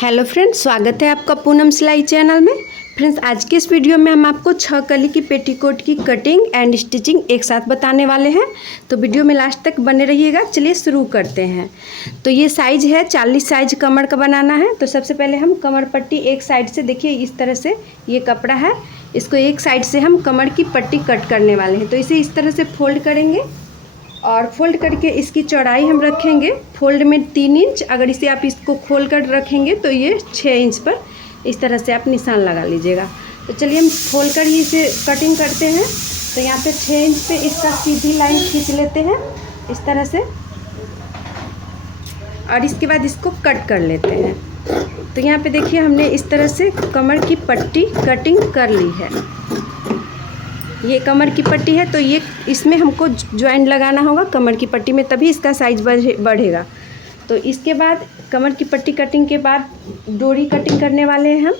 Hello friends, स्वागत है आपका पूनम सिलाई चैनल में। फ्रेंड्स, आज के इस वीडियो में हम आपको 6 कली की पेटीकोट की कटिंग एंड स्टिचिंग एक साथ बताने वाले हैं। तो वीडियो में लास्ट तक बने रहिएगा। चलिए शुरू करते हैं। तो ये साइज है 40 साइज कमर का बनाना है। तो सबसे पहले हम कमर पट्टी एक साइड से, देखिए इस तरह से ये कपड़ा है, इसको एक साइड से हम कमर की पट्टी कट करने वाले हैं। तो इसे इस तरह से फोल्ड करेंगे और फोल्ड करके इसकी चौड़ाई हम रखेंगे फोल्ड में 3 इंच। अगर इसे आप इसको खोल कर रखेंगे तो ये 6 इंच पर इस तरह से आप निशान लगा लीजिएगा। तो चलिए हम खोल कर ही इसे कटिंग करते हैं। तो यहाँ पे 6 इंच पे इसका सीधी लाइन खींच लेते हैं इस तरह से, और इसके बाद इसको कट कर लेते हैं। तो यहाँ पे देखिए हमने इस तरह से कमर की पट्टी कटिंग कर ली है। ये कमर की पट्टी है, तो ये इसमें हमको ज्वाइंट लगाना होगा कमर की पट्टी में, तभी इसका साइज बढ़ेगा। तो इसके बाद कमर की पट्टी कटिंग के बाद डोरी कटिंग करने वाले हैं हम।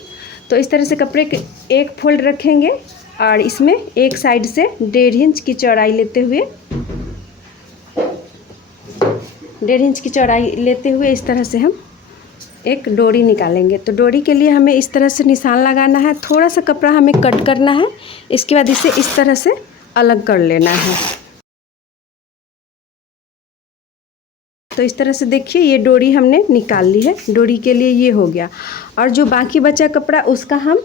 तो इस तरह से कपड़े के एक फोल्ड रखेंगे और इसमें एक साइड से 1.5 इंच की चौड़ाई लेते हुए, 1.5 इंच की चौड़ाई लेते हुए इस तरह से हम एक डोरी निकालेंगे। तो डोरी के लिए हमें इस तरह से निशान लगाना है, थोड़ा सा कपड़ा हमें कट करना है, इसके बाद इसे इस तरह से अलग कर लेना है। तो इस तरह से देखिए ये डोरी हमने निकाल ली है। डोरी के लिए ये हो गया, और जो बाकी बचा कपड़ा उसका हम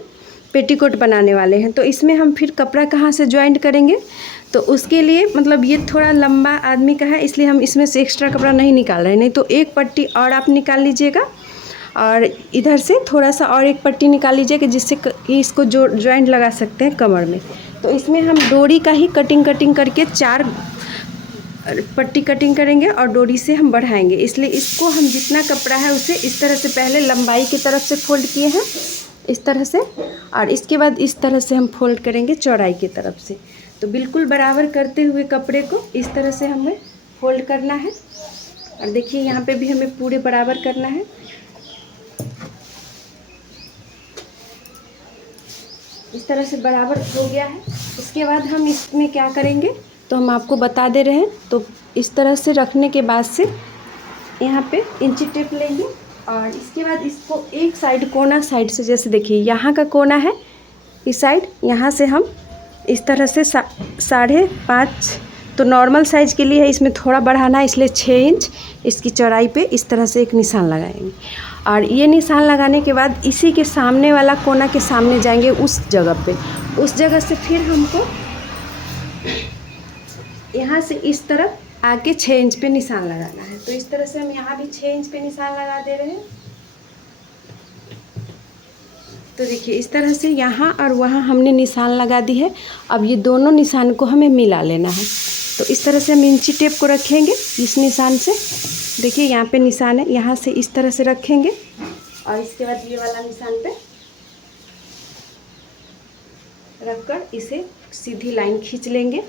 पेटीकोट बनाने वाले हैं। तो इसमें हम फिर कपड़ा कहाँ से ज्वाइंट करेंगे, तो उसके लिए मतलब ये थोड़ा लंबा आदमी का है, इसलिए हम इसमें से एक्स्ट्रा कपड़ा नहीं निकाल रहे हैं। नहीं तो एक पट्टी और आप निकाल लीजिएगा और इधर से थोड़ा सा और एक पट्टी निकाल लीजिए कि जिससे इसको जो ज्वाइंट लगा सकते हैं कमर में। तो इसमें हम डोरी का ही कटिंग करके 4 पट्टी कटिंग करेंगे और डोरी से हम बढ़ाएंगे। इसलिए इसको हम जितना कपड़ा है उसे इस तरह से पहले लंबाई की तरफ से फोल्ड किए हैं इस तरह से, और इसके बाद इस तरह से हम फोल्ड करेंगे चौड़ाई की तरफ से। तो बिल्कुल बराबर करते हुए कपड़े को इस तरह से हमें फोल्ड करना है। और देखिए यहाँ पे भी हमें पूरे बराबर करना है। इस तरह से बराबर हो गया है। इसके बाद हम इसमें क्या करेंगे तो हम आपको बता दे रहे हैं। तो इस तरह से रखने के बाद से यहाँ पे इंची टेप लेंगे और इसके बाद इसको एक साइड कोना साइड से, जैसे देखिए यहाँ का कोना है इस साइड, यहाँ से हम इस तरह से 5.5, तो नॉर्मल साइज़ के लिए है, इसमें थोड़ा बढ़ाना है इसलिए 6 इंच इसकी चौड़ाई पे इस तरह से एक निशान लगाएंगे। और ये निशान लगाने के बाद इसी के सामने वाला कोना के सामने जाएंगे उस जगह पे, उस जगह से फिर हमको यहाँ से इस तरफ आके 6 इंच पे निशान लगाना है। तो इस तरह से हम यहाँ भी 6 इंच पे निशान लगा दे रहे हैं। तो देखिए इस तरह से यहाँ और वहाँ हमने निशान लगा दी है। अब ये दोनों निशान को हमें मिला लेना है। तो इस तरह से हम इंची टेप को रखेंगे इस निशान से, देखिए यहाँ पे निशान है, यहाँ से इस तरह से रखेंगे और इसके बाद ये वाला निशान पे रखकर इसे सीधी लाइन खींच लेंगे।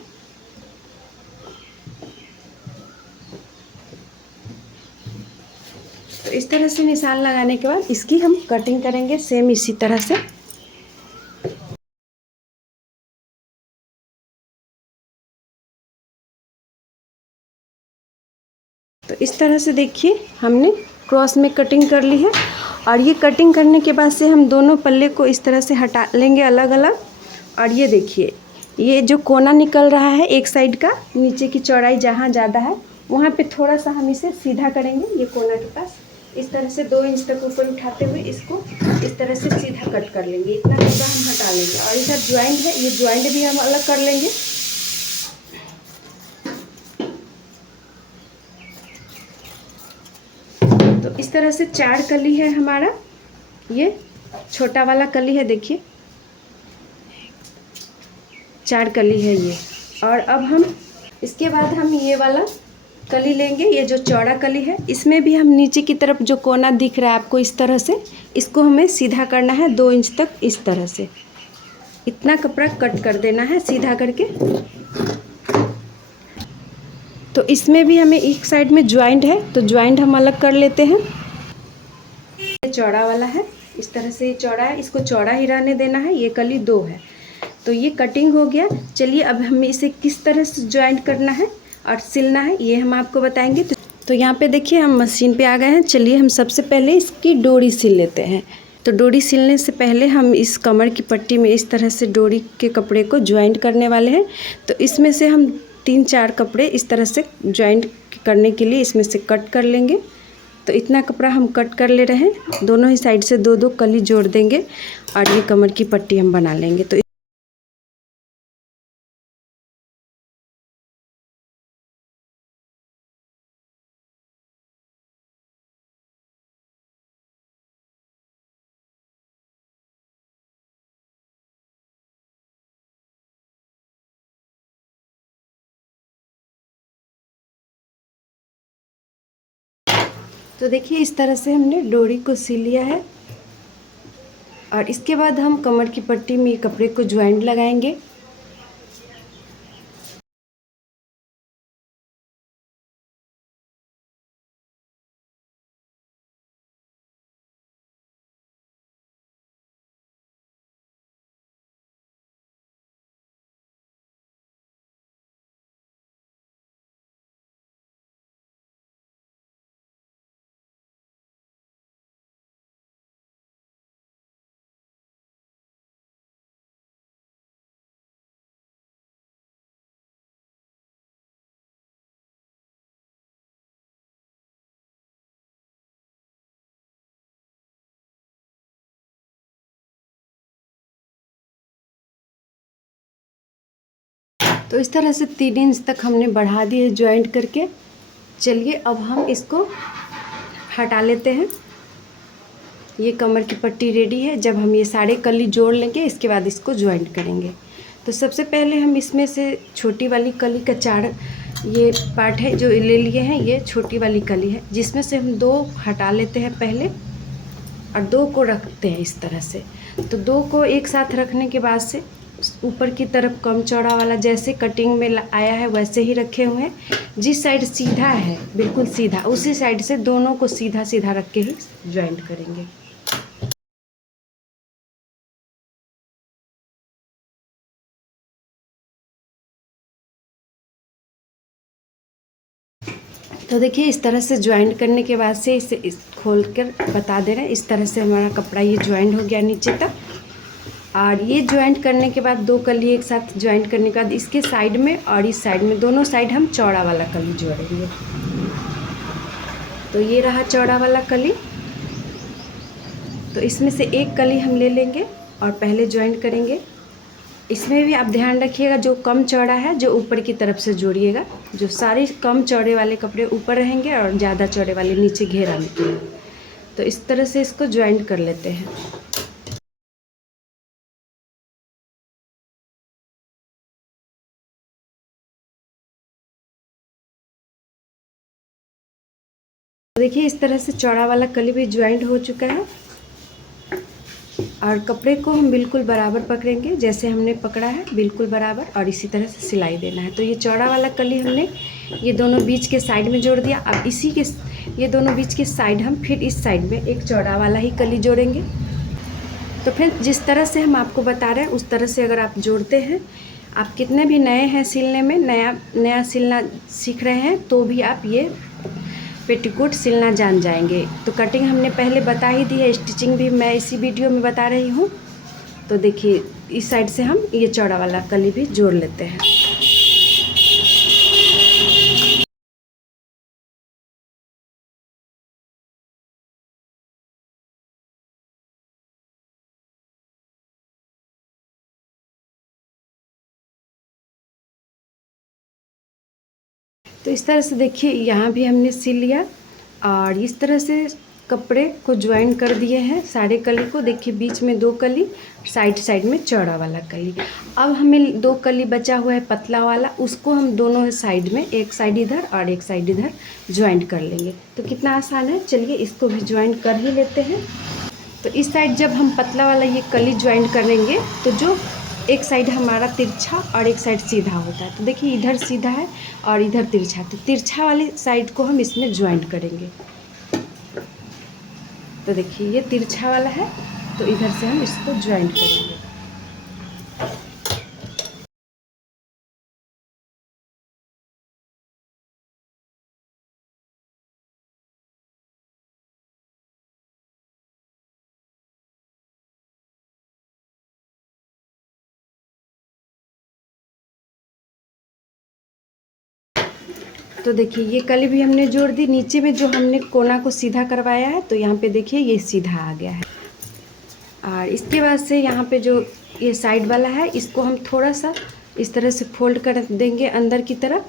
तो इस तरह से निशान लगाने के बाद इसकी हम कटिंग करेंगे सेम इसी तरह से। तो इस तरह से देखिए हमने क्रॉस में कटिंग कर ली है। और ये कटिंग करने के बाद से हम दोनों पल्ले को इस तरह से हटा लेंगे अलग अलग। और ये देखिए ये जो कोना निकल रहा है एक साइड का, नीचे की चौड़ाई जहाँ ज़्यादा है वहाँ पे थोड़ा सा हम इसे सीधा करेंगे। ये कोना के पास इस तरह से 2 इंच तक ऊपर उठाते हुए इसको इस तरह से सीधा कट कर लेंगे। इतना कपड़ा हम हटा लेंगे। और इधर ज्वाइंट है, ये ज्वाइंट भी हम अलग कर लेंगे। तो इस तरह से 4 कली है हमारा, ये छोटा वाला कली है, देखिए 4 कली है ये। और अब हम इसके बाद हम ये वाला कली लेंगे, ये जो चौड़ा कली है, इसमें भी हम नीचे की तरफ जो कोना दिख रहा है आपको इस तरह से, इसको हमें सीधा करना है 2 इंच तक इस तरह से। इतना कपड़ा कट कर देना है सीधा करके। तो इसमें भी हमें एक साइड में ज्वाइंट है, तो ज्वाइंट हम अलग कर लेते हैं। ये चौड़ा वाला है, इस तरह से ये चौड़ा है, इसको चौड़ा ही रहने देना है। ये कली 2 है। तो ये कटिंग हो गया। चलिए अब हमें इसे किस तरह से ज्वाइंट करना है और सिलना है ये हम आपको बताएंगे। तो यहाँ पे देखिए हम मशीन पे आ गए हैं। चलिए हम सबसे पहले इसकी डोरी सिल लेते हैं। तो डोरी सिलने से पहले हम इस कमर की पट्टी में इस तरह से डोरी के कपड़े को ज्वाइंट करने वाले हैं। तो इसमें से हम 3-4 कपड़े इस तरह से ज्वाइंट करने के लिए इसमें से कट कर लेंगे। तो इतना कपड़ा हम कट कर ले रहे हैं। दोनों ही साइड से 2-2 कली जोड़ देंगे और ये कमर की पट्टी हम बना लेंगे। तो देखिए इस तरह से हमने डोरी को सिल लिया है और इसके बाद हम कमर की पट्टी में कपड़े को ज्वाइंट लगाएंगे। तो इस तरह से 3 इंच तक हमने बढ़ा दी है ज्वाइंट करके। चलिए अब हम इसको हटा लेते हैं। ये कमर की पट्टी रेडी है। जब हम ये सारे कली जोड़ लेंगे इसके बाद इसको ज्वाइंट करेंगे। तो सबसे पहले हम इसमें से छोटी वाली कली का 4 ये पार्ट है जो ले लिए हैं, ये छोटी वाली कली है जिसमें से हम 2 हटा लेते हैं पहले और 2 को रखते हैं इस तरह से। तो 2 को एक साथ रखने के बाद से ऊपर की तरफ कम चौड़ा वाला जैसे कटिंग में आया है वैसे ही रखे हुए हैं। जिस साइड सीधा है बिल्कुल सीधा उसी साइड से दोनों को सीधा सीधा रख के ही ज्वाइंट करेंगे। तो देखिए इस तरह से ज्वाइंट करने के बाद से इसे खोल कर बता दे रहे हैं। इस तरह से हमारा कपड़ा ये ज्वाइंट हो गया नीचे तक। और ये ज्वाइंट करने के बाद 2 कली एक साथ ज्वाइंट करने के बाद इसके साइड में और इस साइड में दोनों साइड हम चौड़ा वाला कली जोड़ेंगे। तो ये रहा चौड़ा वाला कली। तो इसमें से एक कली हम ले लेंगे और पहले ज्वाइंट करेंगे। इसमें भी आप ध्यान रखिएगा जो कम चौड़ा है जो ऊपर की तरफ से जोड़िएगा। जो सारे कम चौड़े वाले कपड़े ऊपर रहेंगे और ज़्यादा चौड़े वाले नीचे घेरा में। तो इस तरह से इसको ज्वाइंट कर लेते हैं। देखिए इस तरह से चौड़ा वाला कली भी ज्वाइंट हो चुका है और कपड़े को हम बिल्कुल बराबर पकड़ेंगे जैसे हमने पकड़ा है बिल्कुल बराबर और इसी तरह से सिलाई देना है। तो ये चौड़ा वाला कली हमने ये दोनों बीच के साइड में जोड़ दिया। अब इसी के ये दोनों बीच के साइड हम फिर इस साइड में एक चौड़ा वाला ही कली जोड़ेंगे। तो फिर जिस तरह से हम आपको बता रहे हैं उस तरह से अगर आप जोड़ते हैं, आप कितने भी नए हैं सिलने में, नया सिलना सीख रहे हैं तो भी आप ये पेटीकोट सिलना जान जाएंगे। तो कटिंग हमने पहले बता ही दी है, स्टिचिंग भी मैं इसी वीडियो में बता रही हूँ। तो देखिए इस साइड से हम ये चौड़ा वाला कली भी जोड़ लेते हैं। तो इस तरह से देखिए यहाँ भी हमने सिल लिया और इस तरह से कपड़े को ज्वाइन कर दिए हैं सारे कली को। देखिए बीच में 2 कली, साइड में चौड़ा वाला कली। अब हमें 2 कली बचा हुआ है पतला वाला, उसको हम दोनों साइड में एक साइड इधर और एक साइड इधर ज्वाइंट कर लेंगे। तो कितना आसान है, चलिए इसको भी ज्वाइंट कर ही लेते हैं। तो इस साइड जब हम पतला वाला ये कली ज्वाइंट करेंगे तो जो एक साइड हमारा तिरछा और एक साइड सीधा होता है। तो देखिए इधर सीधा है और इधर तिरछा, तो तिरछा वाली साइड को हम इसमें ज्वाइंट करेंगे। तो देखिए ये तिरछा वाला है तो इधर से हम इसको ज्वाइंट करेंगे। तो देखिए ये कली भी हमने जोड़ दी। नीचे में जो हमने कोना को सीधा करवाया है तो यहाँ पे देखिए ये सीधा आ गया है। और इसके बाद से यहाँ पे जो ये साइड वाला है इसको हम थोड़ा सा इस तरह से फोल्ड कर देंगे अंदर की तरफ,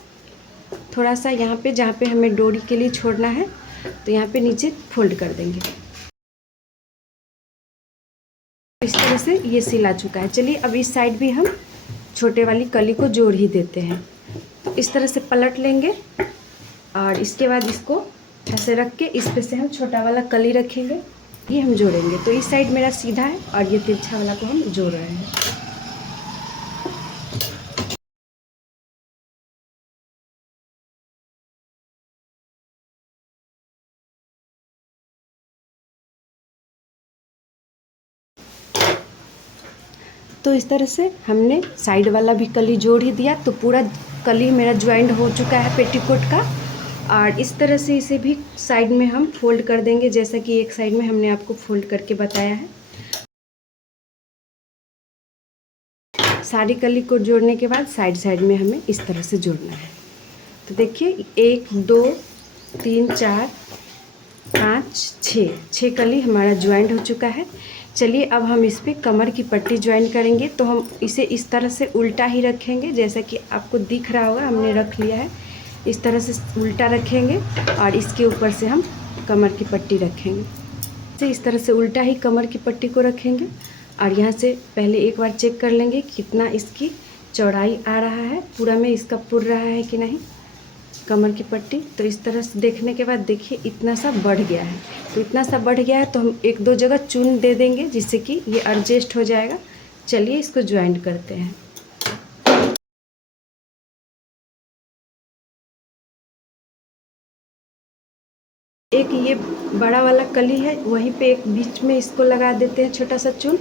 थोड़ा सा यहाँ पे जहाँ पे हमें डोरी के लिए छोड़ना है तो यहाँ पे नीचे फोल्ड कर देंगे। इस तरह से ये सिला चुका है। चलिए अब इस साइड भी हम छोटे वाली कली को जोड़ ही देते हैं। तो इस तरह से पलट लेंगे और इसके बाद इसको ऐसे रख के इस पे से हम छोटा वाला कली रखेंगे, ये हम जोड़ेंगे। तो इस साइड मेरा सीधा है और ये तिरछा वाला को हम जोड़ रहे हैं। तो इस तरह से हमने साइड वाला भी कली जोड़ ही दिया। तो पूरा कली मेरा ज्वाइंट हो चुका है पेटीकोट का। और इस तरह से इसे भी साइड में हम फोल्ड कर देंगे, जैसा कि एक साइड में हमने आपको फोल्ड करके बताया है। सारी कली को जोड़ने के बाद साइड साइड में हमें इस तरह से जोड़ना है। तो देखिए 1 2 3 4 5 6 कली हमारा ज्वाइंट हो चुका है। चलिए अब हम इस पर कमर की पट्टी ज्वाइन करेंगे। तो हम इसे इस तरह से उल्टा ही रखेंगे, जैसा कि आपको दिख रहा होगा हमने रख लिया है। इस तरह से उल्टा रखेंगे और इसके ऊपर से हम कमर की पट्टी रखेंगे। तो इस तरह से उल्टा ही कमर की पट्टी को रखेंगे और यहाँ से पहले एक बार चेक कर लेंगे कितना इसकी चौड़ाई आ रहा है, पूरा में इसका पुर रहा है कि नहीं कमर की पट्टी। तो इस तरह से देखने के बाद देखिए इतना सा बढ़ गया है। तो इतना सा बढ़ गया है तो हम 1 2 जगह चून दे देंगे जिससे कि ये एडजस्ट हो जाएगा। चलिए इसको ज्वाइंट करते हैं। एक ये बड़ा वाला कली है, वहीं पे एक बीच में इसको लगा देते हैं छोटा सा चून।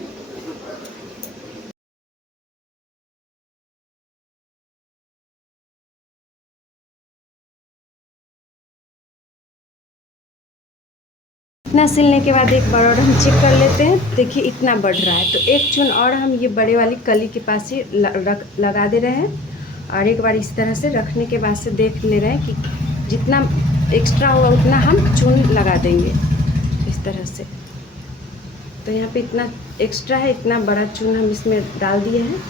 इतना सिलने के बाद एक बार और हम चेक कर लेते हैं। देखिए इतना बढ़ रहा है, तो एक चून और हम ये बड़े वाली कली के पास ही लगा दे रहे हैं। और एक बार इस तरह से रखने के बाद से देख ले रहे हैं कि जितना एक्स्ट्रा होगा उतना हम चून लगा देंगे इस तरह से। तो यहाँ पे इतना एक्स्ट्रा है, इतना बड़ा चून हम इसमें डाल दिए हैं।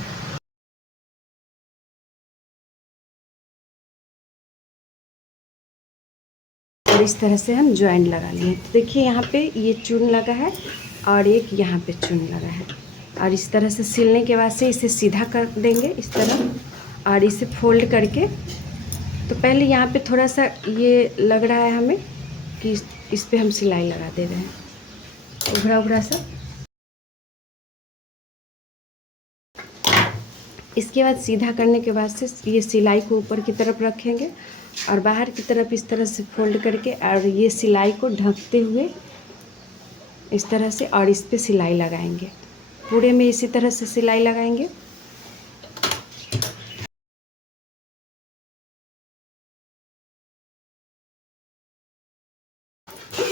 और इस तरह से हम ज्वाइंट लगा लिए। तो देखिए यहाँ पे ये चून लगा है और एक यहाँ पे चून लगा है। और इस तरह से सिलने के बाद से इसे सीधा कर देंगे इस तरह और इसे फोल्ड करके। तो पहले यहाँ पे थोड़ा सा ये लग रहा है हमें कि इस पे हम सिलाई लगा दे रहे हैं उभरा उभरा सा। इसके बाद सीधा करने के बाद से ये सिलाई को ऊपर की तरफ रखेंगे और बाहर की तरफ इस तरह से फोल्ड करके और ये सिलाई को ढकते हुए इस तरह से और इस पे सिलाई लगाएंगे। पूरे में इसी तरह से सिलाई लगाएंगे।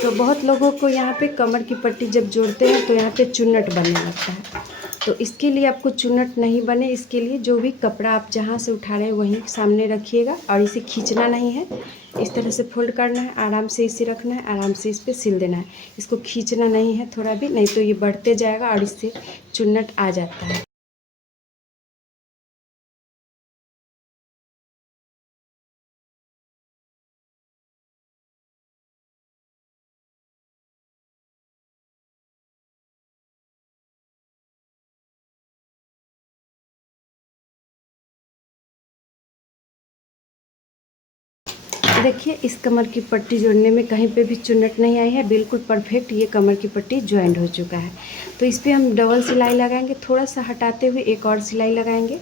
तो बहुत लोगों को यहाँ पे कमर की पट्टी जब जोड़ते हैं तो यहाँ पे चुन्नट बनने लगता है। तो इसके लिए आपको चुन्नट नहीं बने, इसके लिए जो भी कपड़ा आप जहाँ से उठा रहे हैं वहीं सामने रखिएगा और इसे खींचना नहीं है। इस तरह से फोल्ड करना है, आराम से इसे रखना है, आराम से इस पर सिल देना है। इसको खींचना नहीं है थोड़ा भी, नहीं तो ये बढ़ते जाएगा और इससे चुन्नट आ जाता है। देखिए इस कमर की पट्टी जोड़ने में कहीं पे भी चुन्नट नहीं आई है, बिल्कुल परफेक्ट ये कमर की पट्टी ज्वाइंट हो चुका है। तो इस पर हम डबल सिलाई लगाएंगे, थोड़ा सा हटाते हुए एक और सिलाई लगाएंगे।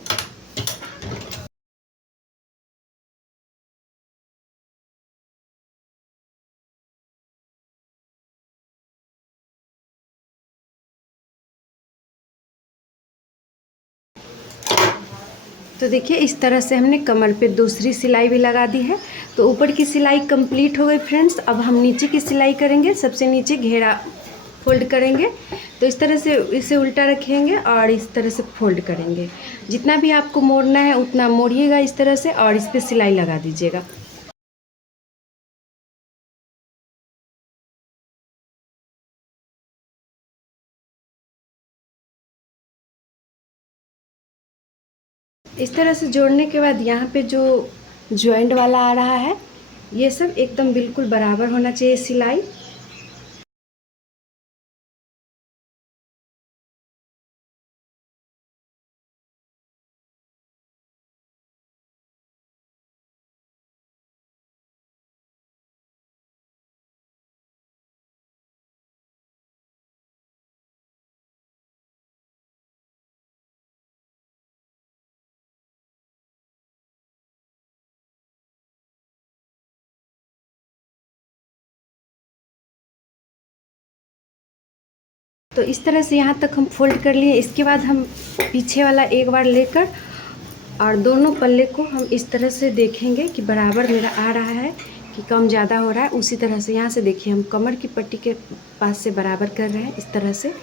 तो देखिए इस तरह से हमने कमर पे दूसरी सिलाई भी लगा दी है। तो ऊपर की सिलाई कंप्लीट हो गई फ्रेंड्स। अब हम नीचे की सिलाई करेंगे। सबसे नीचे घेरा फोल्ड करेंगे। तो इस तरह से इसे उल्टा रखेंगे और इस तरह से फोल्ड करेंगे। जितना भी आपको मोड़ना है उतना मोड़िएगा इस तरह से और इस पर सिलाई लगा दीजिएगा। इस तरह से जोड़ने के बाद यहाँ पे जो जॉइंट वाला आ रहा है, ये सब एकदम बिल्कुल बराबर होना चाहिए सिलाई। तो इस तरह से यहाँ तक हम फोल्ड कर लिए। इसके बाद हम पीछे वाला एक बार लेकर और दोनों पल्ले को हम इस तरह से देखेंगे कि बराबर मेरा आ रहा है कि कम ज़्यादा हो रहा है। उसी तरह से यहाँ से देखिए, हम कमर की पट्टी के पास से बराबर कर रहे हैं इस तरह से।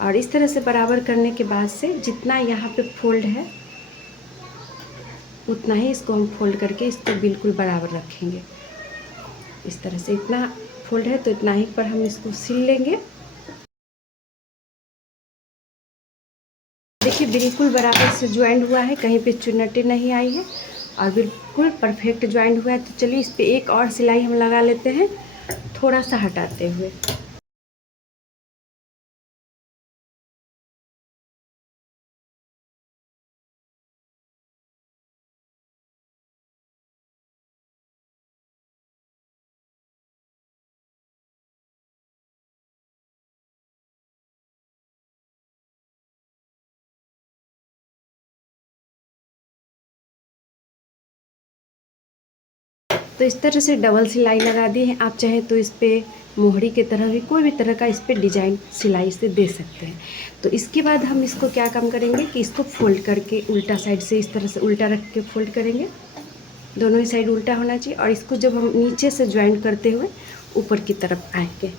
और इस तरह से बराबर करने के बाद से जितना यहाँ पे फोल्ड है उतना ही इसको हम फोल्ड करके इसको बिल्कुल बराबर रखेंगे। इस तरह से इतना फोल्ड है तो इतना ही पर हम इसको सिल लेंगे। देखिए बिल्कुल बराबर से ज्वाइंट हुआ है, कहीं पे चुन्नटें नहीं आई है और बिल्कुल परफेक्ट ज्वाइंट हुआ है। तो चलिए इस पे एक और सिलाई हम लगा लेते हैं, थोड़ा सा हटाते हुए। तो इस तरह से डबल सिलाई लगा दी है। आप चाहे तो इस पर मोहरी के तरह भी कोई भी तरह का इस पर डिजाइन सिलाई से दे सकते हैं। तो इसके बाद हम इसको क्या काम करेंगे कि इसको फोल्ड करके उल्टा साइड से इस तरह से उल्टा रख के फोल्ड करेंगे। दोनों ही साइड उल्टा होना चाहिए। और इसको जब हम नीचे से ज्वाइंट करते हुए ऊपर की तरफ आएंगे।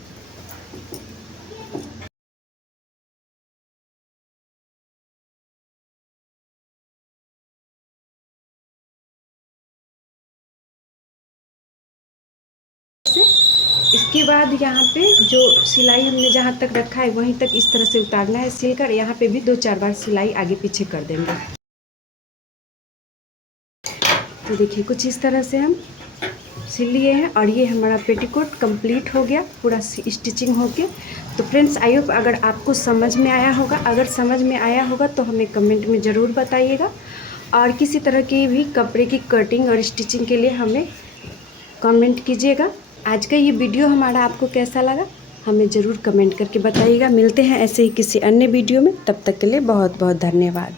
इसके बाद यहाँ पे जो सिलाई हमने जहाँ तक रखा है वहीं तक इस तरह से उतारना है सिलकर। यहाँ पे भी 2-4 बार सिलाई आगे पीछे कर देंगे। तो देखिए कुछ इस तरह से हम सिल लिए हैं और ये हमारा पेटीकोट कंप्लीट हो गया, पूरा स्टिचिंग हो गया। तो फ्रेंड्स आई होप अगर आपको समझ में आया होगा। अगर समझ में आया होगा तो हमें कमेंट में ज़रूर बताइएगा। और किसी तरह की भी कपड़े की कटिंग और स्टिचिंग के लिए हमें कमेंट कीजिएगा। आज का ये वीडियो हमारा आपको कैसा लगा हमें ज़रूर कमेंट करके बताइएगा। मिलते हैं ऐसे ही किसी अन्य वीडियो में, तब तक के लिए बहुत बहुत धन्यवाद।